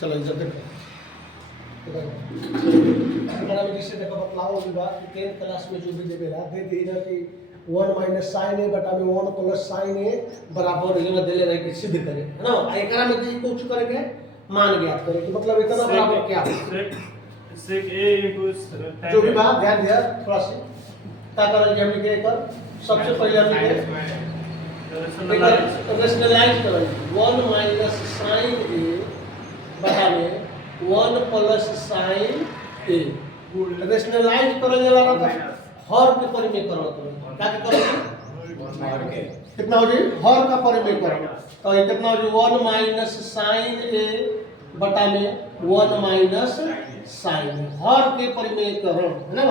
चलो इधर देखो हमारा में जिससे देखो बतलाओ अभी बात कि 10th क्लास में जो भी देवेला दे दी ना कि 1 माइनस साइन ए बटा में 1 प्लस साइन ए बराबर ये में देले रहे कि सिद्ध करे है ना एकरा में दी कुछ करेंगे मान ज्ञात करें कि मतलब इतना बराबर क्या है sec a into जो भी बात ध्यान दिया थोड़ा सा क्या करें कि हम लिखे एक सबसे पहले हम लिखे रेशनलाइज करें 1 माइनस साइन ए बटा में 1 प्लस साइन ए रेशनलाइज करल जाला ना हर के परिमेयकरण करें क्या के करें कितना हो जी हर का परिमेयकरण तो ये कितना हो जी 1 माइनस साइन ए बटा में 1 माइनस साइन हर के परिमेयकरण है ना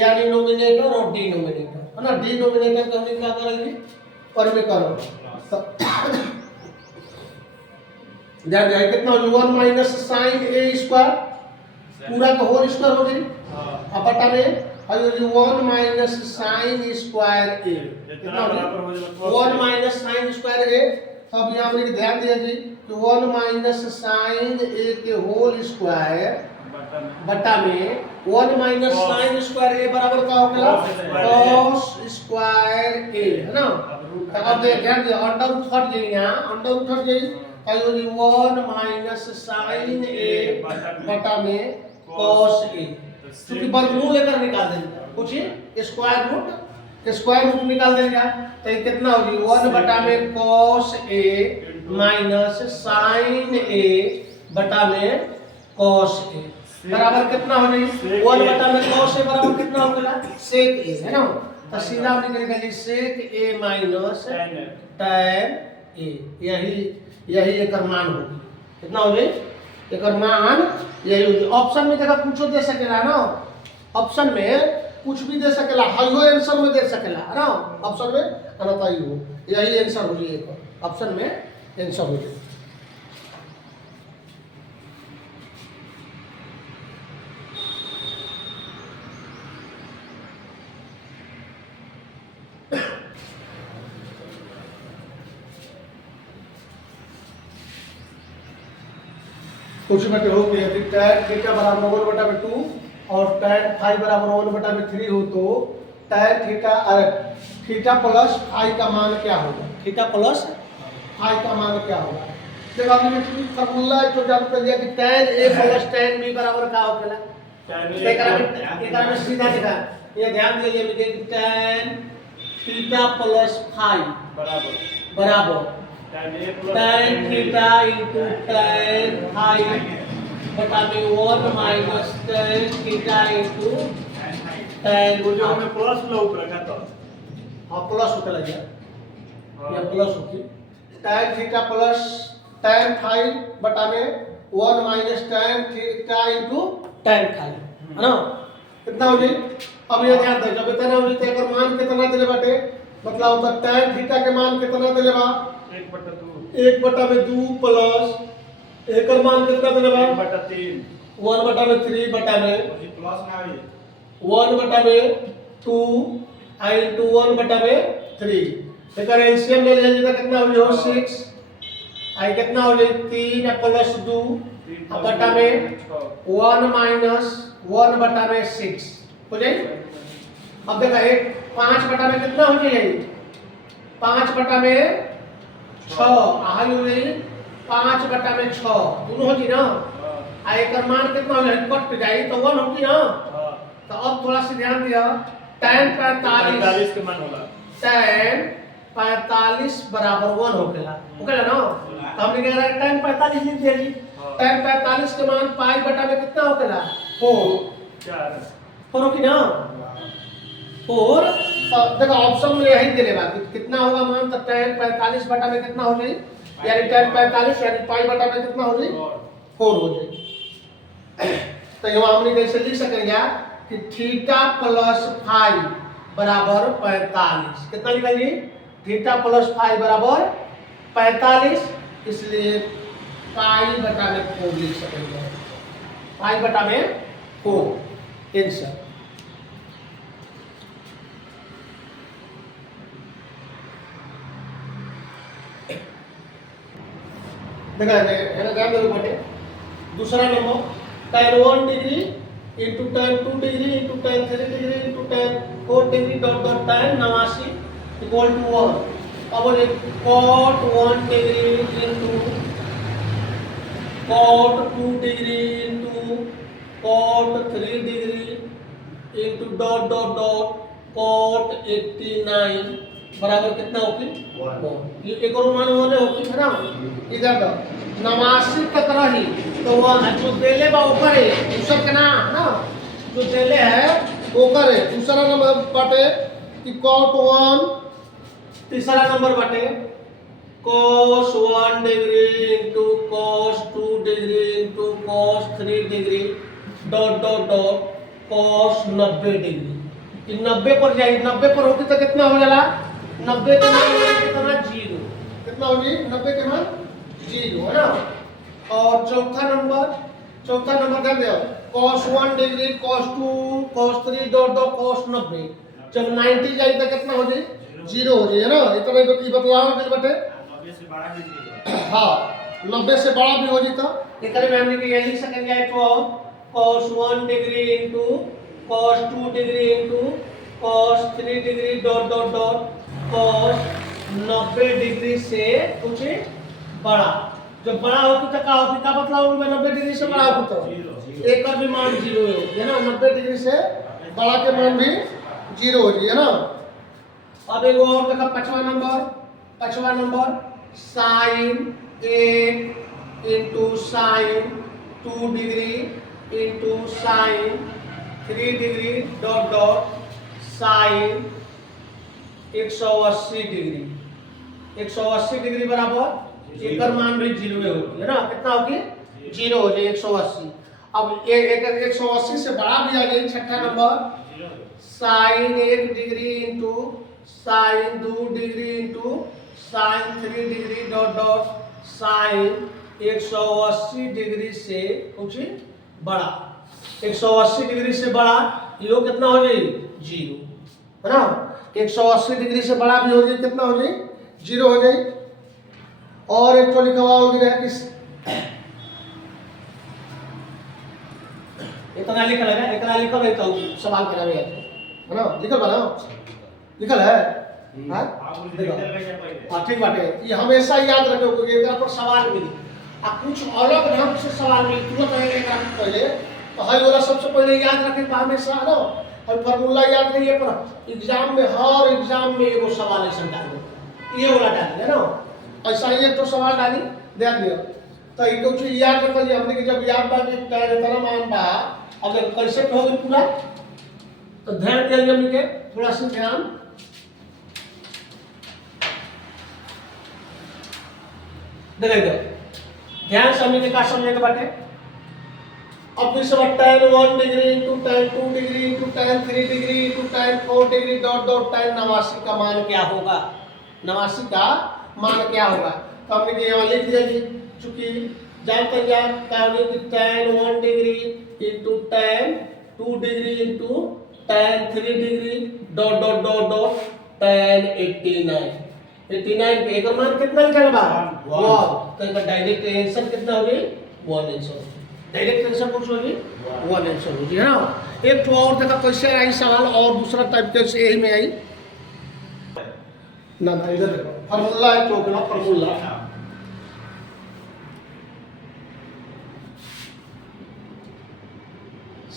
यानी नोमिनेटर और डिनोमिनेटर है ना डिनोमिनेटर को हम क्या करेंगे परिमेयकरण ध्यान दें कितना हो 1 माइनस साइन ए स्क्वायर पूरा का होल स्क्वायर हो जाए अब बटा में और 1 माइनस साइन स्क्वायर ए कितना हो 1 माइनस साइन स्क्वायर ए अब यहां पर ध्यान दिया जी कि 1 माइनस साइन ए के होल स्क्वायर बटा में 1 माइनस साइन स्क्वायर ए बराबर क्या होगा cos स्क्वायर ए है ना अब ध्यान दिया अंडर रूट हट जाए यहां अंडर रूट हट जाए तो 1 माइनस साइन ए बटा में cos ए क्योंकि वर्गमूल लेकर निकाल देंगे पूछिए स्क्वायर रूट निकाल देंगे तो ये कितना होगी 1 बटा में cos ए माइनस साइन ए बटा में cos ए बराबर कितना हो जाएगी 1 बटा में cos ए बराबर कितना हो गया sec ए है ना तो सीधा हम निकलेगा जी sec ए माइनस tan ए यही एक मान होगी कितना हो जाए एक मान यही होगी ऑप्शन में देखा कुछ दे सकेला ना ऑप्शन में कुछ भी दे सकेला हाइयो आंसर में दे सकेला है ना ऑप्शन में अनताई हो यही आंसर हो जाए ऑप्शन में आंसर हो जाए कुछ बटे हो कि यदि tan थीटा बराबर 1 बटा में 2 और tan फाई बराबर 1 बटा में 3 हो तो tan थीटा प्लस फाई का मान क्या होगा थीटा प्लस फाई का मान क्या होगा देखो हमने फार्मूला तो जान कर लिया कि tan a plus tan b बराबर क्या होगा एकरा में सीधा लिखा ये ध्यान दीजिए लिखे tan थीटा प्लस फाई बराबर tan theta into tan phi बटा में 1 minus tan theta into tan वो जो हमें प्लस लोग रखा था हाँ प्लस होता लगे ये प्लस होती tan theta plus tan phi बटा में 1 minus tan theta into tan phi है ना कितना हो जाए अब ये ध्यान दे जब इतना हो जाए तो एकर मान कितना देले बाटे मतलब होता tan थीटा के मान कितना देले बा 1 बटा में 2 प्लस एकर मान कितना देले बा 1 बटा 3 1 बटा में 3 बटा में प्लस ना आई 1 बटा में 2 आई into 1 बटा में 3 एकर एलसीएम ले लीजिए तो कितना हो जाए 6 आई कितना हो जाए 3 प्लस 2 बटा में 1 माइनस 1 बटा में 6 हो जाए अब देखा एक 5 बटा में कितना हो जाए 5 बटा में 6 आई हो गई 5 बटा में 6 दोनों होगी ना आ एकर मान कितना हो जाए कट जाए तो 1 होगी ना तो अब थोड़ा सा ध्यान दिया tan 45 के मान होला tan 45 बराबर 1 हो गया ना तो हमने कह रहा है tan 45 लिख दिया जी tan 45 के मान पाई बटा में कितना हो गया 4 होगी ना 4 देखो ऑप्शन में यही देने बात कितना होगा मान तो tan 45 बटा में कितना हो जाए यानी tan 45 यानी पाई बटा में कितना हो जाए 4 हो जाए तो यहाँ हमने कैसे लिख सकेंगे कि थीटा प्लस फाई बराबर 45 कितना लिखेंगे थीटा प्लस फाई बराबर 45 इसलिए पाई बटा में 4 लिख सकेंगे पाई बटा में 4 आंसर देखा है ना ध्यान दो बेटे दूसरा number tan 1 degree into tan 2 degree into tan 3 degree into tan 4 degree dot dot tan 89 equal to 1। अब बोलिए cot 1 degree into cot 2 degree into cot 3 degree into dot dot dot cot 89 बराबर कितना होगी? 1। ये एक और मान होने होगी है ना। इधर तो 89 तक रही तो वह जो देले बा ऊपर है दूसरा के ना ना जो देले है ऊपर है। दूसरा नंबर बाटे कि cot 1, तीसरा नंबर बाटे cos 1 degree into cos 2 degree into cos 3 degree dot dot dot cos 90 degree. कि 90 पर जाए 90 पर होगी तो कितना हो जाला? 90 के मान कितना? 0। कितना होगी? 90 के मान 0 है ना। और चौथा नंबर ध्यान दो cos 1 degree cos 2 cos 3 dot dot cos 90 जब 90 जाए तो कितना हो जाए? 0 हो जाए है ना। इतना ही बतलावा मिल बटे 90 से बड़ा भी 0 है। हाँ 90 से बड़ा भी हो जाता। इतने में हमने ये लिख सकेंगे तो cos 1 degree into cos 2 degree into cos 3 degree dot dot dot cos 90 degree से कुछ बड़ा। जब बड़ा होगी तो क्या होगी? क्या बतलाओ? 90 डिग्री से बड़ा होगी तो एक का भी मान 0 है ना। 90 डिग्री से बड़ा के मान भी 0 हो जाए ना। अब एक और देखा पांचवा number sin 8 into sin 2 degree into sin 3 degree dot dot sin 180 degree. 180 degree बराबर एक मान भी 0 होगी है ना। कितना होगी? 0 हो जाए 180। अब एक 180 से बड़ा भी आ जाए। छठा number sin 1 degree into sin 2 degree into sin 3 degree dot dot sin 180 degree से कुछ बड़ा। 180 डिग्री से बड़ा ये कितना हो जाए? 0 है ना। 180 डिग्री से बड़ा भी हो जाए कितना हो जाए? 0 हो जाए। और एक तो लिखा हुआ होगी कि इतना लिखा है तो सवाल करा है ना। लिखल बा ना? लिखल है हां देखो हां ठीक बात है। ये हमेशा याद रखो क्योंकि एकरा पर सवाल मिली आ कुछ अलग ढंग से सवाल मिली तुरंत आएगा पहले तो हर वाला सबसे पहले याद रखे तो हमेशा ना और फार्मूला याद नहीं है पर एग्जाम में हर एग्जाम में एगो सवाल ऐसा डाल दो ये वाला डाल है ना। ऐसा ही एक तो सवाल डाली ध्यान दियो तो ये कुछ याद रखो जी। हमने जब याद बा कि इतना मान बा अगर कंसेप्ट हो गई पूरा तो ध्यान दिया हमने के थोड़ा सा ध्यान देखिए ध्यान से हमने का समझने के बाटे। अब फिर सब tan 1 degree into tan 2 degree into tan 3 degree into tan 4 degree dot dot tan 89 का मान क्या होगा? 89 का मान क्या होगा? तो हमने के यहाँ लिख दिया जी चूंकि जानते हैं कि tan 1 degree into tan 2 degree into tan 3 degree dot dot dot dot tan 89 के एक मान कितना निकल बा? 1। तो इसका डायरेक्ट आंसर कितना हो गई? 1 आंसर। डायरेक्ट आंसर कुछ होगी 1 आंसर होगी है ना। एक तो और देखा कैसे आई सवाल और दूसरा टाइप कैसे यही में आई ना ना इधर देखो फार्मूला है तो formula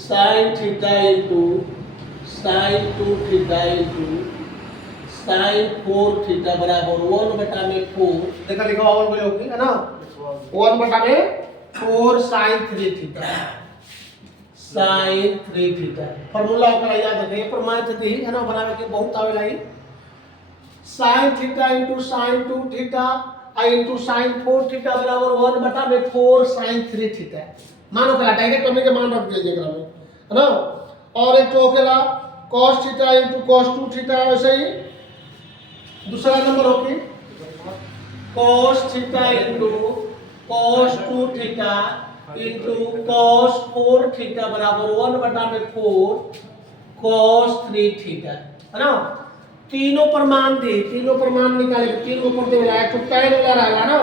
sin theta into sin 2 theta into sin 4 theta बराबर 1/4 देखा लिखा 1 बोले होगी है ना। 1/4 sin 3 theta sin 3 theta formula ओकरा याद रखिए प्रमाणित थी है ना बनावे के बहुत आवेला ही sin theta into sin 2 theta into sin 4 theta बराबर 1/4 sin 3 थीटा मान ओकरा डायरेक्ट हमने के मान रख दिए एकरा में है ना। और एक तो ओकेला cos theta into cos 2 theta वैसे ही दूसरा नंबर होगी cos theta into cos 2 theta into cos 4 theta बराबर 1/4 cos 3 थीटा है ना। तीनों पर मान दी तीनों पर मान निकाले तीन ऊपर दे वाला है तो tan वाला रहेगा ना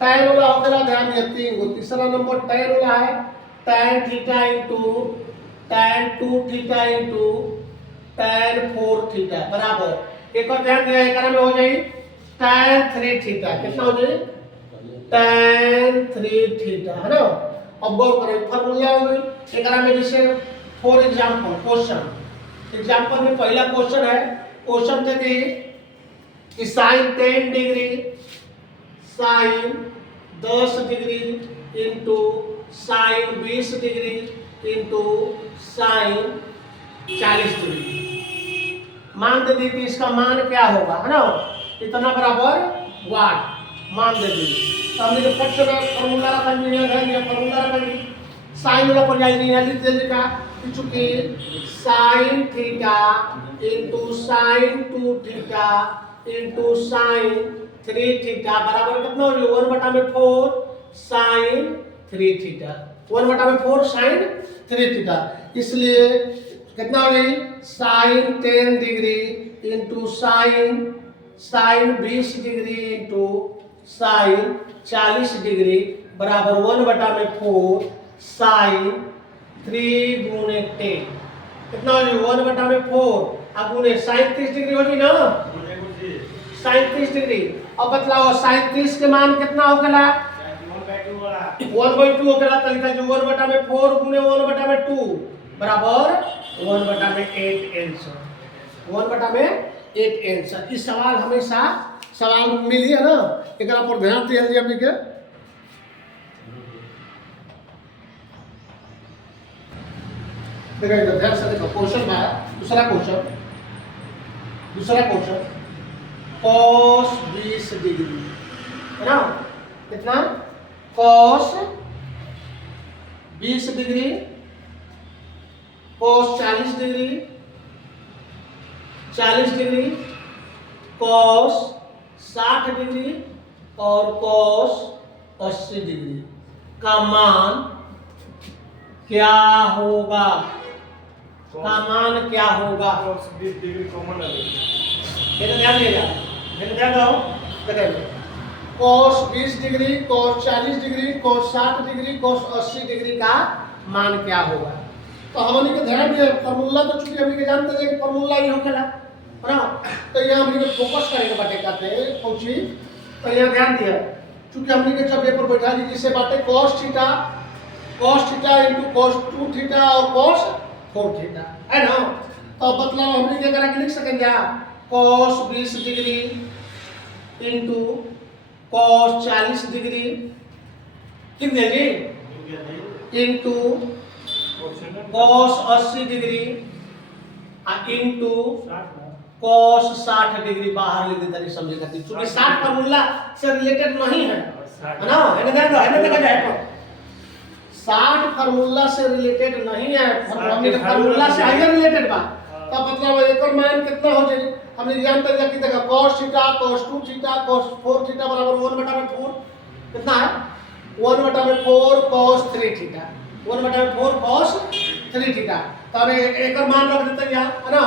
tan वाला होगा ध्यान दिया 3 गो। तीसरा नंबर tan वाला है tan theta into tan 2 theta into tan 4 theta बराबर। एक और ध्यान दिया एक में हो जाए tan 3 थीटा। कितना हो जाए tan 3 थीटा है ना। अब गौर करें फार्मूला हो गई एक में जैसे फॉर एग्जांपल क्वेश्चन एग्जांपल में पहला क्वेश्चन है क्वेश्चन थे कि sin 10 degree sin 10 degree into sin 20 degree into sin 40 degree मान दे दी कि इसका मान क्या होगा है ना इतना बराबर वाट मान दे दी। तो हमने जो फट में फार्मूला रखा है फार्मूला रखा साइन वाला पर जाएगी यहाँ लिख दे का चूंकि sin theta into sin 2 theta into sin 3 theta बराबर कितना हो जाएगा 1/4 sin 3 थीटा 1/4 sin 3 थीटा। इसलिए कितना हो गई sin 10 degree into sin 20 degree into sin 40 degree बराबर 1/4 sin 3 गुणे 10 कितना हो जाएगा 1/4 अब गुणे sin 30 डिग्री होगी ना sin 30 डिग्री। अब बतलाओ sin 30 के मान कितना होगा 1/2 होगा तो लिखा जो 1/4 गुणे 1/2 बराबर 1/8 आंसर 1/8 आंसर। इस सवाल हमेशा सवाल मिली है ना एक पर ध्यान दिया जी हमने के देखो ध्यान से देखो क्वेश्चन है दूसरा क्वेश्चन cos 20 डिग्री है ना कितना cos 20 degree cos 40 degree 40 degree cos 60 degree और cos 80 डिग्री का मान क्या होगा cos 20 डिग्री कॉमन है ये ध्यान देगा ध्यान दो देखिए cos 20 degree cos 40 degree cos 60 degree cos 80 degree का मान क्या होगा। तो हमने के ध्यान दिया फार्मूला तो चूंकि हमने के जानते हैं कि फार्मूला ही होखेला है ना तो यहाँ हमने के फोकस करेंगे बाटे कहते पहुंची तो यहाँ ध्यान दिया चूंकि हमने के जब पेपर बैठा दी जिससे बाटे cos theta into cos 2 theta और cos 4 थीटा है ना। तो मतलब हमने क्या करा के लिख सकेंगे cos 20 degree into cos 40 degree लिख देंगे into cos 80 degree into cos 60 degree बाहर लिख देते हैं समझे खातिर क्योंकि 60 फार्मूला से रिलेटेड नहीं है ना है देखा जाए तो 60 फार्मूला से रिलेटेड नहीं है फार्मूला से हायर रिलेटेड बा। तो मतलब एक और मान कितना हो जाए हमने जानते हैं कि देखा cos theta cos 2 theta cos 4 theta बराबर 1/4 कितना है 1/4 cos 3 थीटा 1/4 cos 3 थीटा। तो हमें एक और मान रख देते हैं है ना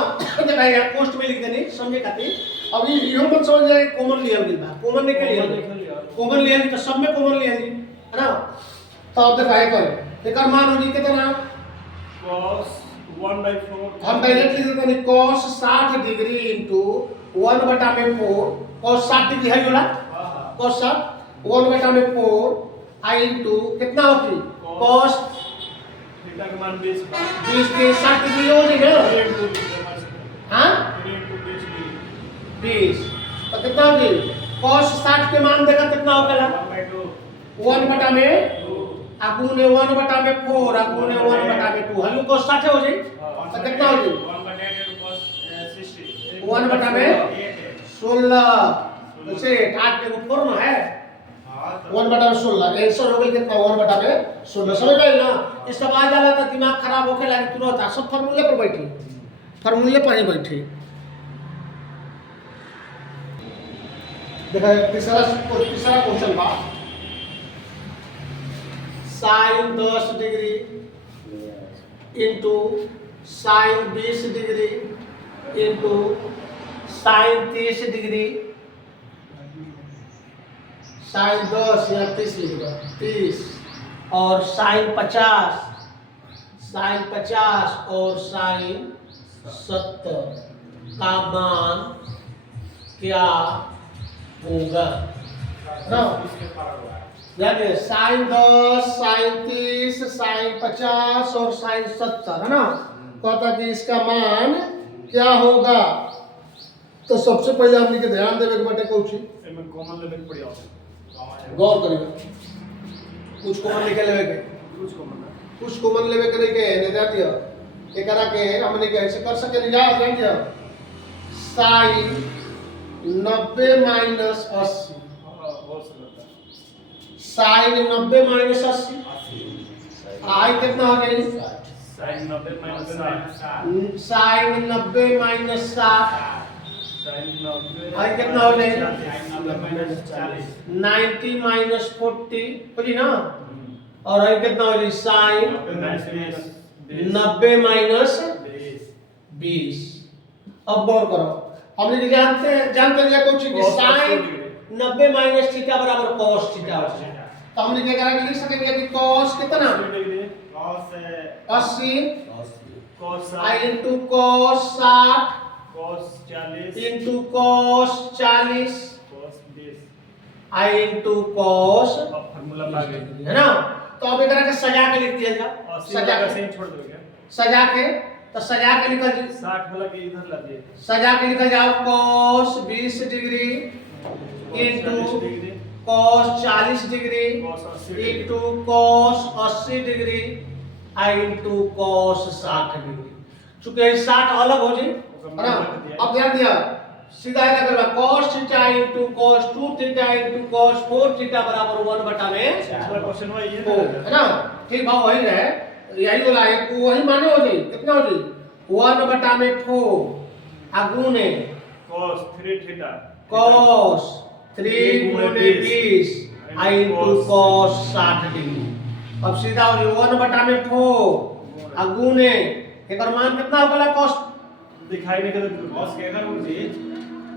देखा यहाँ पोस्ट में लिख देनी समझे खातिर। अभी यो मत समझ जाए कॉमन लिया गई बा कॉमन नहीं लिया कॉमन लिया तो सब में कॉमन लिया है ना। तो अब देखा एक और मान हो जी कितना cos 1/4 हम डायरेक्टली देते हैं cos 60 degree into 1/4 cos 60 degree है बोला cos 60 1/4 आई इंटू कितना होगी cos थीटा का मान 20 के 60 डिग्री हो जाएगा हाँ 20 तो कितना होगी cos 60 के मान देखा कितना होगा 1/2 गुणे 1/4 गुणे 1/2 हम को 60 हो जाए तो कितना हो जाए 1/16 वैसे 8 के ऊपर ना है 1/16 आंसर हो गया कितना 1/16 समझ गए ना। इसका बाद जाला तो दिमाग खराब होके लगे तुरंत सब फार्मूले पर बैठी फार्मूले पर ही बैठी। देखा तीसरा क्वेश्चन बा sin 10 degree into sin 20 degree into sin 30 degree sine 10 या 30 लिख दो 30 और साइन 50 और साइन 70 का मान क्या होगा ना? देखिए साइन 10 साइन 30 साइन 50 और साइन 70 है ना, कहता कि इसका मान क्या होगा। तो सबसे पहले हमने के ध्यान देवे के बाटे कौची एमे कॉमन लेवे के पड़ी आवश्यक गौर करिए। कुछ कॉमन लिखे लेवे के कुछ कॉमन लेवे के नहीं के ने ध्यान दियो एकरा के हमने के ऐसे कर सके या ध्यान दियो साइन 90 माइनस 80 हो सकता है साइन 90 माइनस 80 आई कितना हो गई sine 90 minus 60 sine 90 minus 60 sine 90 आई कितना हो गई साइन 90 माइनस 40 90 माइनस 40 बुझी ना, और आई कितना हो गई साइन 90 माइनस 20। अब गौर करो हमने कि जानते हैं कुछ कि साइन 90 माइनस थीटा बराबर cos थीटा होता है। तो हमने क्या करा लिख सकेंगे कि cos कितना cos 80 cos i into cos 60 cos 40 into cos 40 cos 20 i into cos अब फार्मूला पा गए है ना। तो अब एकरा के सजा के लिख दिया जा सजा के सेम छोड़ दोगे सजा के तो सजा के लिखल जी 60 वाला के इधर ला दिए सजा के लिखल जाओ cos 20 degree into cos 40 degree cos 80 into cos 80 degree i into cos 60 degree. चूंकि 60 अलग हो जी है ना। अब ध्यान दिया सीधा है करना cos theta into cos 2 theta into cos 4 theta बराबर 1 बटा में पिछला क्वेश्चन वही है ना। ठीक भाव वही रहे यही बोला है वही माने हो जाए कितना हो जाए 1 बटा में 4 अगुने cos 3 थीटा cos 3 गुणे 20 i into cos 60 डिग्री। अब सीधा हो जाए 1 बटा में 4 अगुने एकर मान कितना होगा cos दिखाई नहीं करता cos के अगर मुझे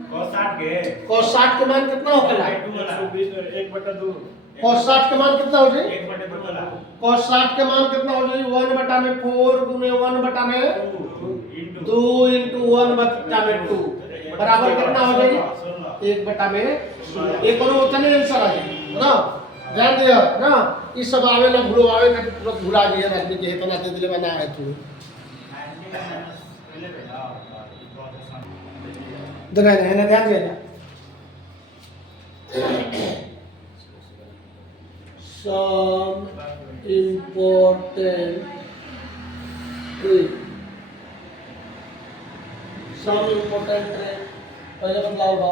cos 60 के cos 60 के मान कितना होगा 1 बटा 2 cos 60 के मान कितना हो जाए 1 बटे 2 वाला cos 60 के मान कितना हो जाए 1 बटा में 4 गुने 1 बटा में 2 into 1 बटा में 2 बराबर कितना हो जाए 1 बटा में एक और उतने आंसर आ जाए है ना। ध्यान दिया ना इस सब आवे ना भूलो आवे ना तुरंत भुला गए रखने के इतना दे दिले बना है तू देखा है ना ध्यान दिया some important trick पहले बदलाव बा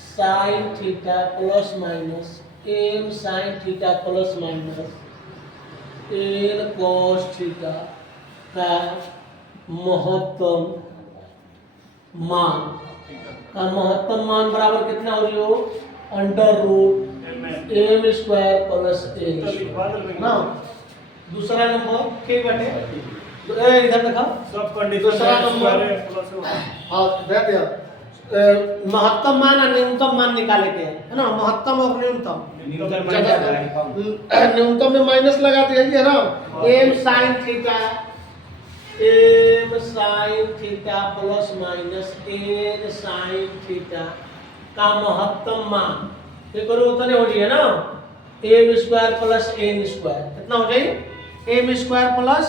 sin theta plus minus m sin theta plus minus n cos theta का महत्तम मान बराबर कितना हो रही हो under root m square plus n ना। दूसरा नंबर के बटे इधर देखा सब कंडीशन दूसरा नंबर हाँ दे दिया महत्तम मान और न्यूनतम मान निकाले के है ना। महत्तम और न्यूनतम न्यूनतम में माइनस लगा दिया है ना m sin theta plus minus n sin theta का महत्तम मान ये करो उतने हो जाए ना m square plus n square कितना हो जाए m square plus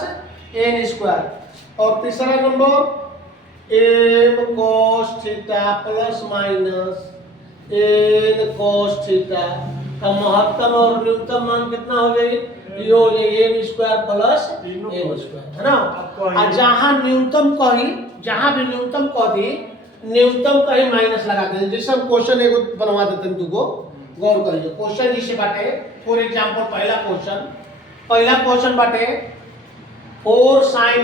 n square. और तीसरा number m cos theta plus minus n cos theta का महत्तम और न्यूनतम मान कितना हो जाए ये हो जाए m square plus n square है ना। और जहां न्यूनतम कही जहां भी न्यूनतम कह दी न्यूनतम कहीं माइनस लगा दे। जैसे हम क्वेश्चन एगो बनवा देते हैं तुमको गौर करिए क्वेश्चन जिसे बाटे फॉर एग्जांपल पहला क्वेश्चन बाटे 4 sin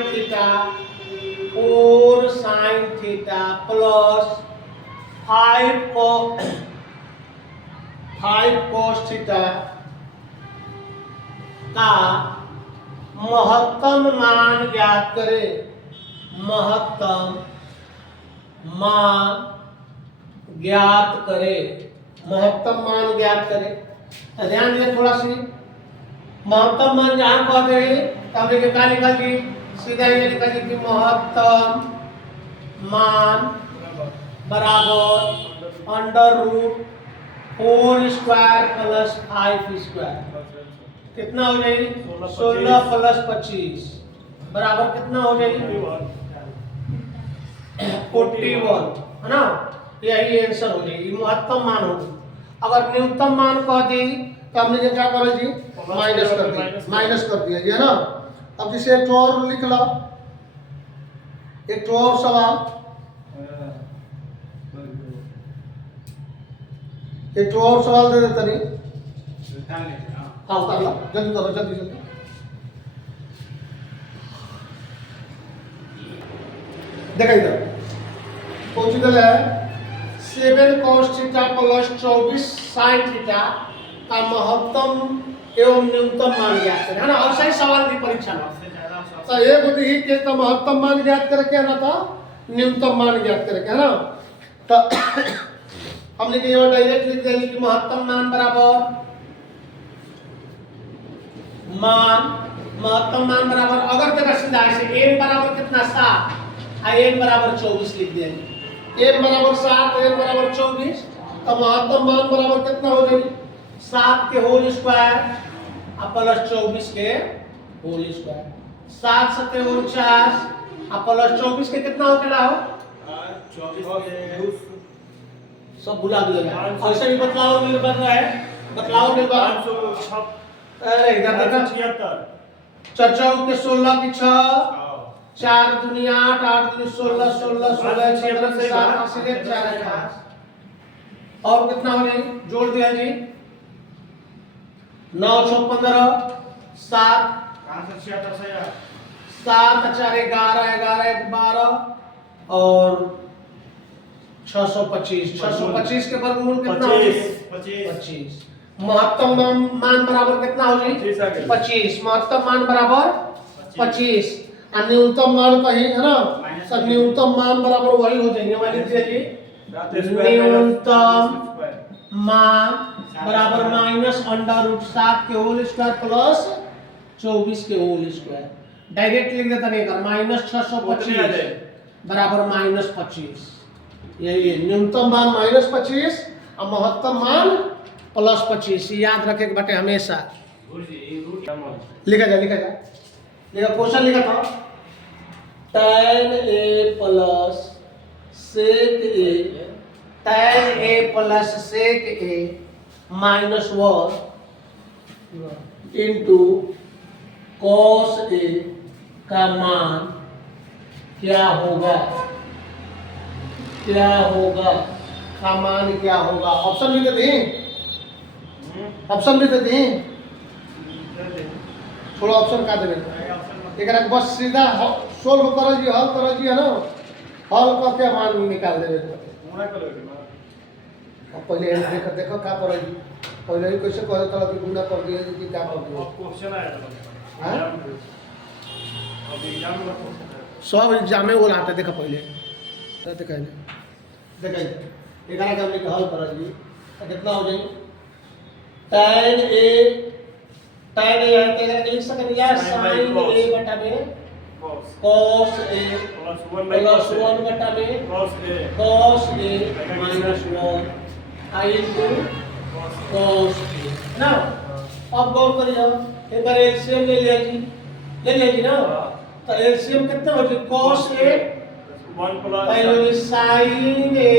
theta plus 5 cos theta का महत्तम मान ज्ञात करें। महत्तम मान ज्ञात करें महत्तम मान ज्ञात करें। तो ध्यान दिया थोड़ा सी, महत्तम मान जहां कहते हैं तो हमने क्या निकाल दी, सीधा ये निकाल दी कि महत्तम मान बराबर under root 4 square plus 5 square, कितना हो जाएगी 16 प्लस 25 बराबर कितना हो जाएगी 41, है ना। यही आंसर हो जाएगी, महत्तम मान होगी। अगर न्यूनतम मान कह दी तो हमने क्या करो जी, माइनस कर दिया, माइनस कर दिया जी, है ना। अब जिसे एक और लिख लो, एक और सवाल, एक और सवाल दे देता नहीं। हाँ उतार लो, जल्दी करो, जल्दी जल्दी। देखा इधर कौन सी गल है, 7 cos theta plus 24 sin theta का महत्तम एवं न्यूनतम मान ज्ञात करें, है ना। और सही सवाल दी परीक्षा में तो एक होती है कि तो महत्तम मान ज्ञात करके, है ना, था न्यूनतम मान ज्ञात करके, है ना। तो हमने केवल डायरेक्ट लिख दिया कि महत्तम मान बराबर महत्तम मान बराबर, अगर देखा सीधा ऐसे n बराबर कितना 7 और n बराबर 24 लिख दिया, n बराबर 7 n बराबर 24, तो महत्तम मान बराबर कितना हो जाएगी 7 के होल स्क्वायर और प्लस 24 के होल स्क्वायर, 7 7 49 और प्लस 24 के कितना हो गया हो 24 सब भुला दिया। ऐसे ही बदलाव मिल बन रहा है, बदलाव मिल बन, 576 अरे इधर देखा 4 के 16 की 6 4 दुनिया 8 8 दुनी 16 16 16 17 7 इसलिए 4 है 5 और कितना हो गई, जोड़ दिया जी 9 6 15 7 7 4 11 11 1 12 और 625 के वर्गमूल कितना हो गया 25। महत्तम मान बराबर कितना हो गई 25, महत्तम मान बराबर 25 और न्यूनतम मान कहीं, है ना, सब न्यूनतम मान बराबर वही हो जाएंगे। मान लीजिए न्यूनतम मान बराबर माइनस अंडर रूट 7 के होल स्क्वायर प्लस 24 के होल स्क्वायर, डायरेक्ट लिख देता नहीं कर, माइनस 625 बराबर माइनस 25, यही है न्यूनतम मान माइनस 25 और महत्तम मान प्लस 25, याद रखे बटे हमेशा। लिखा जा क्वेश्चन लिखा था, tan a plus sec a, tan a plus sec a minus 1 into cos a का मान क्या होगा, का मान क्या होगा। ऑप्शन भी दे दें, ऑप्शन भी दे दें, थोड़ा ऑप्शन का देवे, एक बस सीधा सोल्व करो जी, हल करो जी, है ना, हल करके मान निकाल देवे। अब पहले देखो देखो क्या करो जी, पहले ही कैसे कहे तो कि गुना कर दिए जी, क्या कर दिए क्वेश्चन आया हां अब एग्जाम में क्वेश्चन सब एग्जाम में बोला आता देखो पहले तो देखो 11 का हमने हल करो जी, तो कितना हो जाएगी tan a है तो लिख सकते हैं sin a बटा में cos a प्लस 1 बटा में cos a minus 1 i into cos a ना। अब गौर करिए, एक बार एलसीएम ले लिया जी ना, तो एलसीएम कितना हो जाए cos a पहले sin a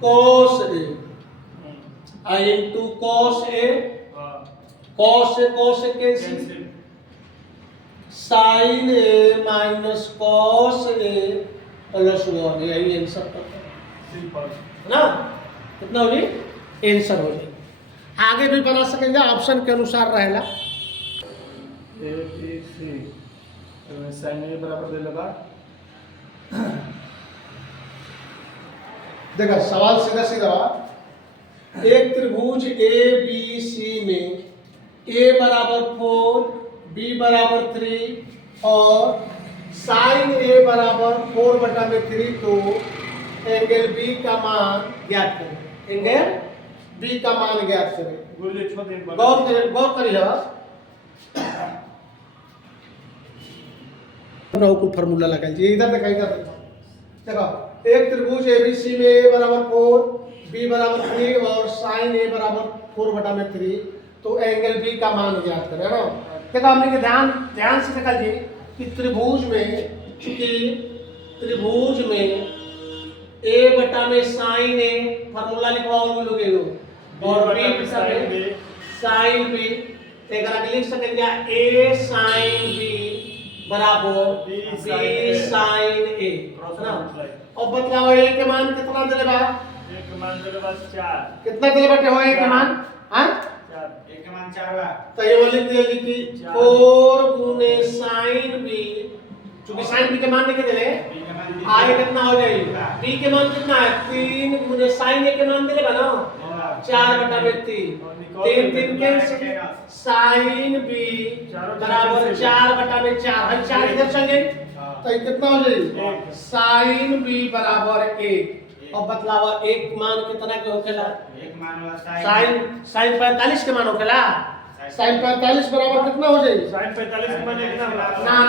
cos a i into cos a cancel, sin a minus cos a plus 1, यही आंसर है ना। कितना हो जाए आंसर हो जाए। आगे भी बना सकेंगे, ऑप्शन के अनुसार रहेगा। A B C sin a बराबर दे लगा, देखो सवाल सीधा सीधा, एक त्रिभुज ए बी सी में a बराबर 4 b बराबर 3 और sin a बराबर 4 बटा में 3, तो एंगल बी का मान ज्ञात करें। एंगल बी का मान ज्ञात करें। गुरुजी छोड़ दे गौर करिए को फार्मूला लगा लीजिए। इधर देखा देखो एक त्रिभुज एबीसी में a बराबर 4, b बराबर 3 और sin a बराबर 4/3, तो एंगल b का मान ज्ञात करें ना। देखो हमने ध्यान से देखा जी कि त्रिभुज में, चूंकि त्रिभुज में a बटा में sin a फार्मूला लिखवाओ भी लोगे और b बटा में sin b, एक लिख सकेंगे a sin b बराबर b sin a, है ना। और बतलाओ a के मान कितना देले बा? a के मान देले बा 4। कितना देले बाटे हो a के मान? हां 4 a के मान 4 बा। तो ये लिख दिया जी कि 4 गुने sin b, चूंकि sin b के मान लिख देले b के मान आगे कितना हो जाएगा? b के मान कितना है? 3 गुने sin a के मान देले बा ना 4/3, 3 के sin b बराबर 4/4 है। 4 इधर चले तो ये कितना हो जाएगा? sin b बराबर 1। और बतलावा एक मान कितना के होखेला? एक मान वाला sin 45 के मान होखेला। sin 45 बराबर कितना हो जाएगा? sin 45 के मान कितना ना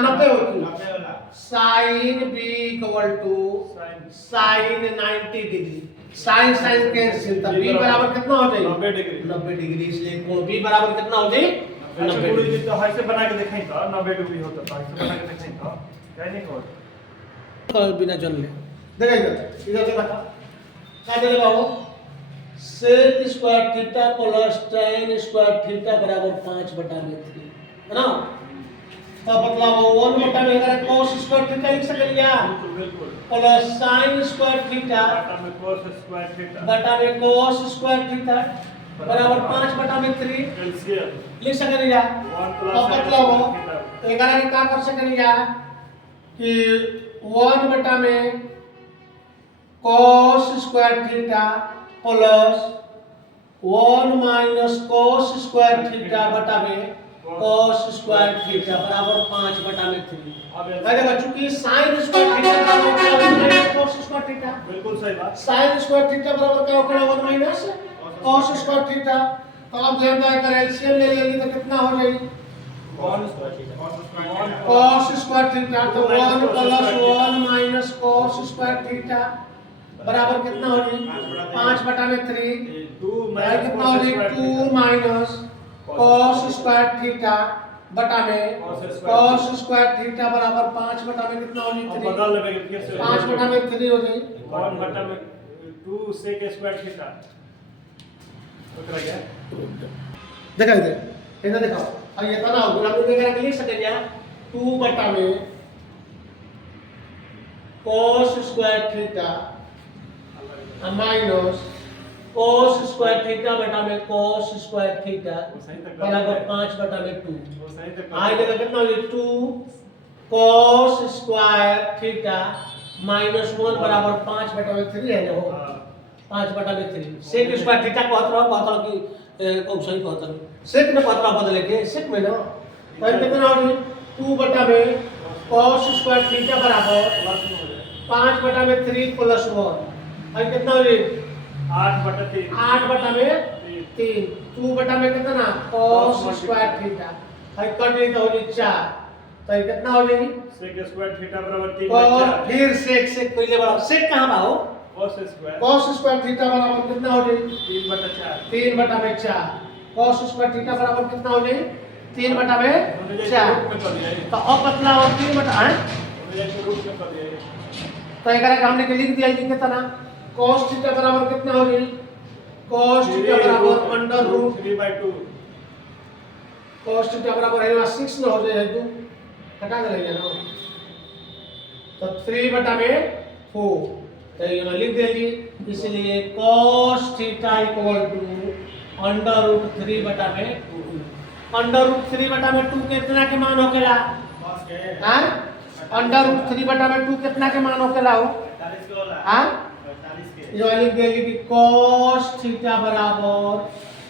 90 होती। 90 वाला sin b equal to sin 90 degree. sin cancel, तब b बराबर कितना हो जाएगा? 90 डिग्री। 90 डिग्री, इसलिए कोण b बराबर कितना हो जाएगा? 90 गुरुजी डिग्री। तो ऐसे बना के दिखाई तो 90 डिग्री होता था, ऐसे बना के दिखाई तो क्या नहीं होता। बिना जन ले देखा इधर से बता क्या दे बाबू? sec square theta plus tan square theta बराबर 5/3, है ना। तो बतलाओ 1/में अगर cos स्क्वायर थीटा लिख सकेलिया बिल्कुल प्लस sin स्क्वायर थीटा बटा में cos स्क्वायर थीटा बटा में cos स्क्वायर थीटा बराबर 5/3 एलसीएम लिख सकेलिया। 1 अब प्लस बतलाओ तो 11 के क्या कर सकेलिया कि 1 में cos square theta plus 1 minus cos square theta बटा में cos स्क्वायर थीटा बराबर 5/3। अब देखो चूंकि sin स्क्वायर थीटा बराबर क्या होता है? cos square theta. बिल्कुल सही बात। sin स्क्वायर थीटा बराबर क्या होगा? 1 माइनस cos स्क्वायर थीटा। तो आप ध्यान दें अगर एलसीएम ले लेंगे तो कितना हो जाएगी? cos स्क्वायर थीटा, तो 1 plus 1 minus cos square theta बराबर कितना हो जाएगी? 5/3। 2 कितना हो जाएगी? 2 माइनस cos स्क्वायर थीटा बटा में cos स्क्वायर थीटा बराबर 5/में कितना हो अब जाएगी? बदल लेंगे फिर से 5/3 हो जाएगी। 1/में 2 sec स्क्वायर थीटा उतना क्या देखा इधर देखो अब ये तना हो हम लोग लिख सकेंगे 2/में cos square theta minus cos square theta बटा में cos स्क्वायर थीटा बराबर 5/2। वो सही तक आगे देखो कितना हो जाएगा? 2 cos स्क्वायर थीटा माइनस 1 बराबर 5/3 है ना। हो 5/3 sec स्क्वायर थीटा कहत रहो कि सही कहत रहो sec में कहत रहो बदले के sec में ना। तो कितना हो जाएगा? 2/में cos स्क्वायर थीटा बराबर 5/3 प्लस 1 और कितना हो जाएगा? 8/3 8/3। 2/में कितना? cos स्क्वायर थीटा और कट गई तो हो जाएगी 4। तो ये कितना हो जाएगी? sec स्क्वायर थीटा बराबर 3 cos फिर sec पहले बराबर sec कहां बा हो? cos स्क्वायर थीटा बराबर कितना हो जाएगी? 3/4 3/4। cos स्क्वायर थीटा बराबर कितना हो जाएगी? 3/4। में कर दिया तो अब बतला और 3/8 ये एक रूप में कर दिया तो एकरा के हमने के लिख दिया जी कितना? cos थीटा बराबर कितना हो जाएगी? cos थीटा बराबर अंडर रूट 3/2 cos थीटा बराबर है 6 ना हो जाए 2 हटा देंगे ना। तो 3/4 तो ये लिख देंगे। इसलिए cos theta equal to under root 3/2। Under root 3/2 कितना के मान होकेला? cos के हां अंडर रूट 3/2 कितना के मान होकेला हो? 45 के वाला हां 45 के जो लिख देंगे कि cos थीटा बराबर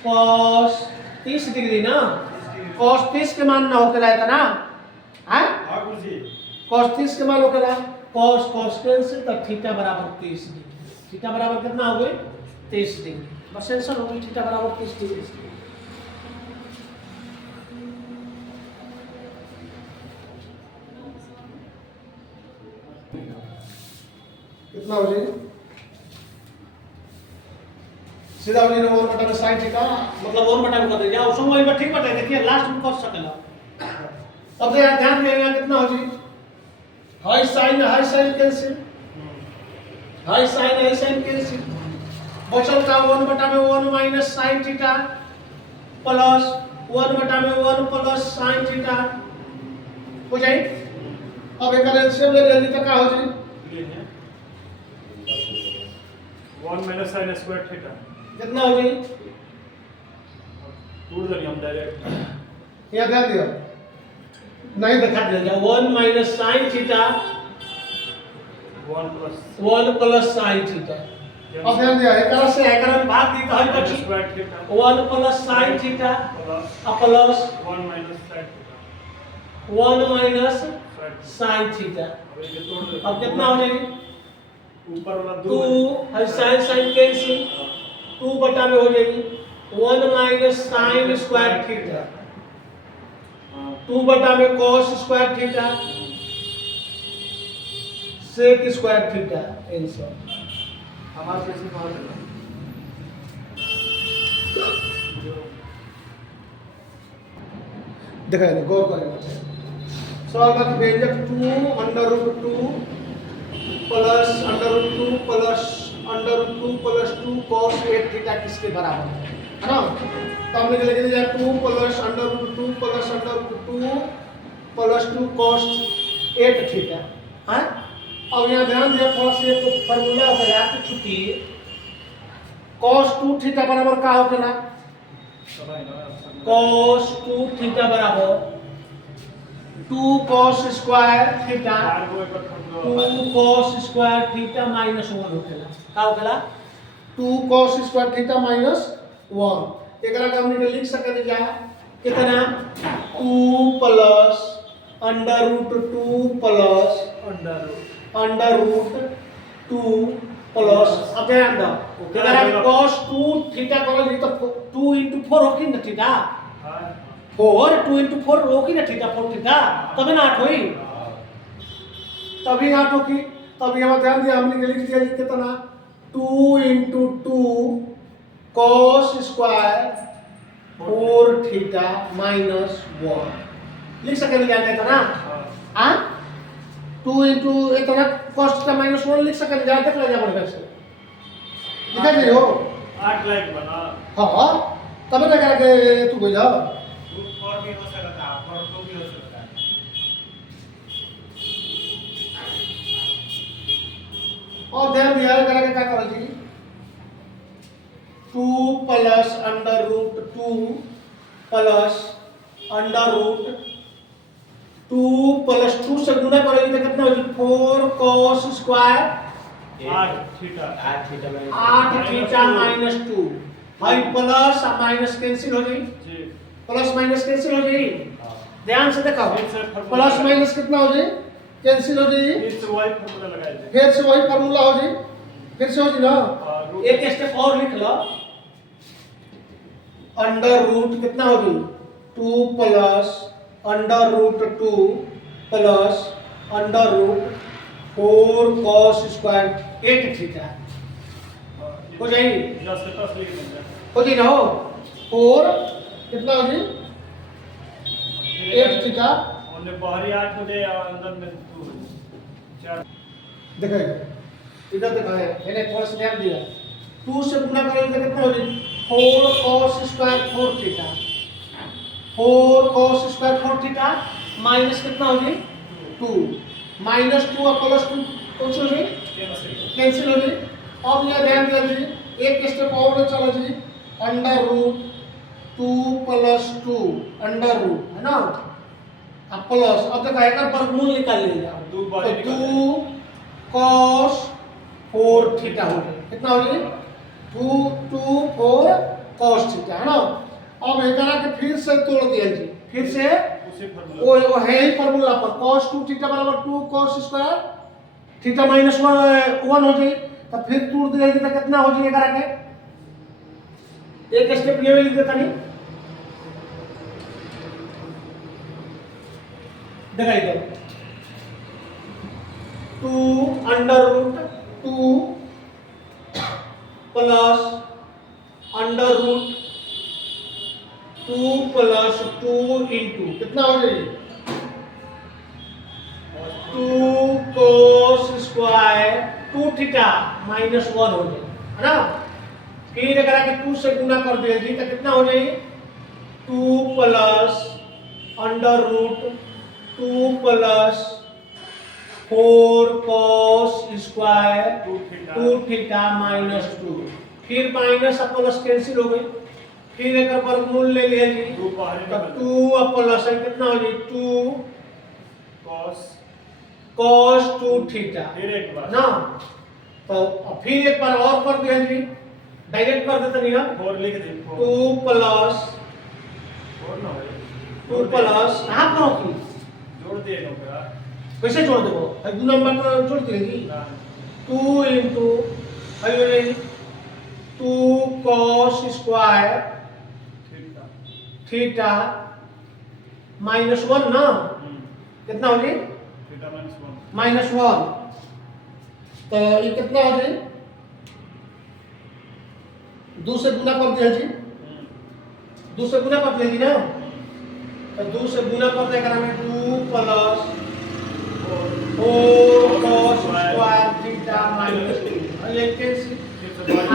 cos 30 डिग्री ना। cos 30 के मान ना होकेला इतना। हां और गुरुजी cos 30 के मान होकेला cos कैंसिल तो थीटा बराबर 30 डिग्री। थीटा बराबर कितना हो गई 23 डिग्री, बस आंसर हो गई थीटा बराबर 30 डिग्री। कितना हो जाएगा सीधा हो जाएगा 1 बटा में sin थीटा, मतलब 1 बटा में कर दीजिए ऑप्शन वही पर ठीक बता देखिए लास्ट में कर सकेला। अब देखिए ध्यान देना कितना हो जाएगा हाई साइन कैंसिल, हाई साइन कैंसिल, बचल का 1 बटा में 1 माइनस sin थीटा प्लस 1 बटा में 1 प्लस sin थीटा हो जाए। अब एक एलसीएम ले लेनी तो क्या हो जाए 1 माइनस sin स्क्वायर थीटा कितना हो जाए टूट देंगे हम डायरेक्ट यहाँ ध्यान दिया नहीं दिखा दिया 1 minus sin theta 1 plus sin theta. अब ध्यान दिया एक तरह से एक तरह भाग दी कहीं बची square theta 1 plus sin theta plus 1 minus sin theta 1 minus sin theta. अब ये तोड़ दो अब कितना हो जाएगा ऊपर वाला 2 है sin कैंसिल 2 बटा में हो जाएगी 1 माइनस sin स्क्वायर थीटा 2 बटा में cos square theta sec square theta answer. हमारा कैसे बाहर चला देखा है गौर करें सवाल का व्यंजक 2 under root 2 plus under root 2 plus under root 2 plus 2 cos 8 theta किसके बराबर है ना। तो हमने लिख दिया 2 plus under root 2 plus under root 2 plus 2 cos 8 theta है। अब यहाँ ध्यान दिया थोड़ा सा एक फार्मूला हो गया तो चूंकि cos 2 थीटा बराबर का हो गया cos 2 थीटा बराबर 2 cos square theta 2 cos square theta minus 1 होखेला का होखेला 2 cos स्क्वायर थीटा माइनस 1 एकरा के हमने लिख सकते जा कितना 2 plus under root 2 plus under root 2 plus अब ध्यान दो एकरा के cos 2 थीटा करल तो 2 * 4 होकी न थीटा 4 2 * 4 होकी न थीटा 4 थीटा तब ना 8 होई तभी 8 होगी। तब यहाँ ध्यान दिया हमने लिख दिया कितना 2 * 2 cos स्क्वायर 4 थीटा माइनस 1 लिख सकेंगे जाने का ना हाँ 2 * इतना cos थीटा माइनस 1 लिख सकेंगे जाने तक लगा बढ़ से लिखा नहीं हो 8 लाइक बना हाँ तब ना करके तू भेजा रूट 4 भी हो सकता है और 2 भी हो सकता है। और ध्यान दिया करके क्या करो जी 2 plus under root 2 plus under root 2 plus 2 से गुना करोगे तो कितना हो जाएगा 4 cos square 8 theta 8 theta minus 2 high plus और माइनस कैंसिल हो जाएगी जी प्लस माइनस कैंसिल हो जाएगी ध्यान से देखो प्लस माइनस कितना हो जाएगी कैंसिल हो जाएगी इस वाई फार्मूला लगाए थे फिर से वही फार्मूला हो जाए फिर से हो जाए ना एक स्टेप और लिख लो अंडर रूट कितना हो गई 2 plus under root 2 plus under root 4 cos square 8 theta हो जाएगी 10 से 10 लिख देंगे हो जाए ना हो 4 कितना हो जाए 8 थीटा उन्हें बाहरी 8 हो जाए और अंदर में 2 4 दिखाइए इधर दिखाया मैंने थोड़ा सा ध्यान दिया 2 से गुना करोगे तो कितना हो जाए 4 cos square 4 theta 4 cos square 4 theta minus कितना हो जाए 2 माइनस 2 और प्लस 2 कौन सी हो जाए कैंसिल हो जाए। अब यहाँ ध्यान दिया जी एक स्टेप और चलो जी under root 2 plus 2 under root है ना अब प्लस अब देखो एक वर्गमूल निकाल लीजिए दो बाहर तो 2 cos 4 थीटा हो गया कितना हो गया 2 4 cos थीटा है ना। अब एकरा के फिर से तोड़ दिया जी फिर से उसी फार्मूला वो है ही फार्मूला पर cos 2 थीटा बराबर 2 cos स्क्वायर थीटा माइनस 1 हो जाए तो फिर तोड़ देगी तो कितना हो जाएगा करा के एक स्टेप ये लिख देता नहीं दिखाई दो 2 under root 2 plus under root 2 plus 2 into कितना हो जाएगी 2 cos स्क्वायर 2 थीटा माइनस 1 हो जाएगी है ना फिर अगर आके 2 से गुना कर देगी तो कितना हो जाएगी 2 plus under root 2 plus 4 cos square 2 theta minus 2 फिर माइनस और प्लस कैंसिल हो गई फिर एक वर्गमूल ले लिया जी 2 बाहर तो निकल 2 और प्लस है कितना हो जाएगी 2 cos cos 2 थीटा फिर एक बार ना तो अब फिर एक बार और कर दिया जी डायरेक्ट कर देते नहीं हम 4 लिख दे 2 प्लस 4 ना हो 2 प्लस कहाँ पर होती जोड़ दे नो का कैसे जोड़ देबो अब 2 नंबर तो जोड़ देगी 2 into 2 cos square theta minus 1 ना कितना हो जाए थीटा माइनस 1 तो ये कितना हो जाए 2 से गुना कर दिया जी 2 से गुना कर दिया ना तो 2 से गुना कर दिया करा में 2 plus 4 cos square theta minus 2 ये कैसे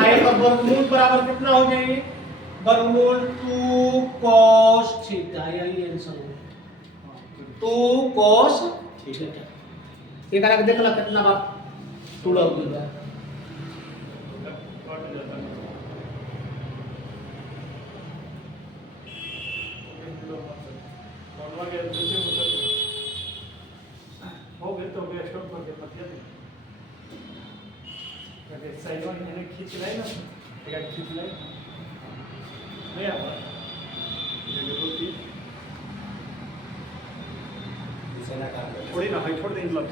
आएगा वर्गमूल बराबर कितना हो जाएगी वर्गमूल 2 cos थीटा यही आंसर है 2 cos थीटा ये करा के देख ला कितना बार 2 लग गया कट जाता है कौन के नीचे उतर हो गए तो गए स्टॉप करके पतिया दे अगर साइड में मैंने खींच लाई ना एक खींच लाई नहीं आ ये रोटी थोड़ी ना हाई छोड़ दे इन लोग